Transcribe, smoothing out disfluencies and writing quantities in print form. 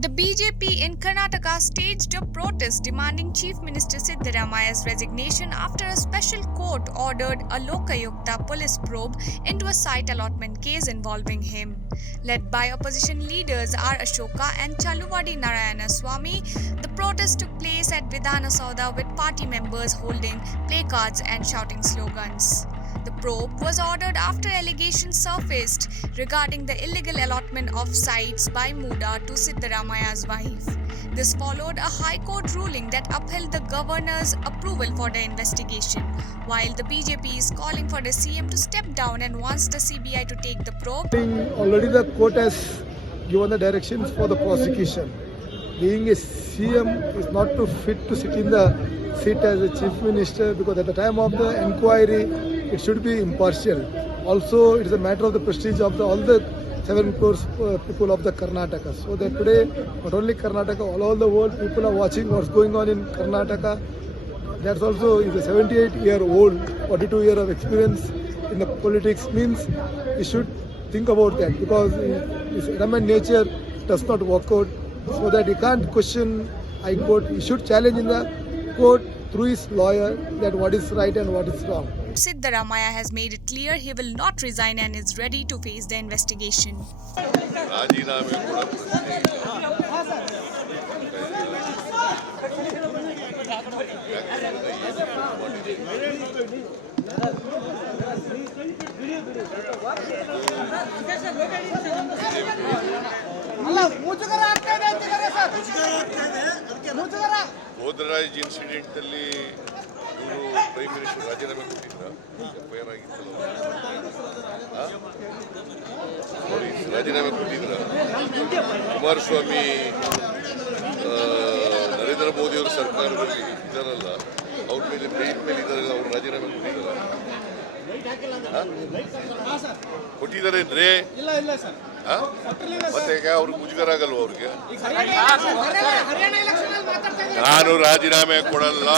The BJP in Karnataka staged a protest demanding Chief Minister Siddaramaiah's resignation after a special court ordered a Lokayukta police probe into a site allotment case involving him. Led by opposition leaders R. Ashoka and Chalavadi Narayanaswamy, the protest took place at Vidhana Soudha with party members holding placards and shouting slogans. The probe was ordered after allegations surfaced regarding the illegal allotment of sites by MUDA to Siddaramaiah's wife. This followed a High Court ruling that upheld the governor's approval for the investigation, while the BJP is calling for the CM to step down and wants the CBI to take the probe. Already the court has given the directions for the prosecution. Being a CM is not too fit to sit in the seat as a chief minister, because at the time of the inquiry it should be impartial. Also, it is a matter of the prestige of all the 7 crore people of the Karnataka. So that today, not only Karnataka, all over the world, people are watching what's going on in Karnataka. That's also is a 78-year-old, 42 years of experience in the politics, means we should think about that, because his human nature does not work out, so that he can't question High Court. He should challenge in the court through his lawyer that what is right and what is wrong. Siddaramaiah has made it clear he will not resign and is ready to face the investigation. ಗೋದ್ರಾಜ್ incident ಅಲ್ಲಿ ಇವರು prime minister ರಾಜೀನಾಮೆ ಕೊಟ್ಟಿದ್ರ ರಾಜೀನಾಮೆ ಕೊಟ್ಟಿದ್ರ ಕುಮಾರಸ್ವಾಮಿ ನರೇಂದ್ರ ಮೋದಿ ಅವರ ಸರ್ಕಾರದಲ್ಲಿ ಇದ್ದಾರಲ್ಲ, ಅವ್ರ ಮೇಲೆ ಬೇಲ್ ಮೇಲೆ ಇದ್ದಾರಲ್ಲ, ಅವ್ರು ರಾಜೀನಾಮೆ ಕೊಟ್ಟಿದ್ದಾರೆ ಅಂದ್ರೆ ಮತ್ತೆ ಅವ್ರಿಗೆ ಮುಜುಗರ ಆಗಲ್ವ? ಅವ್ರಿಗೆ ನಾನು ರಾಜೀನಾಮೆ ಕೊಡಲ್ಲ.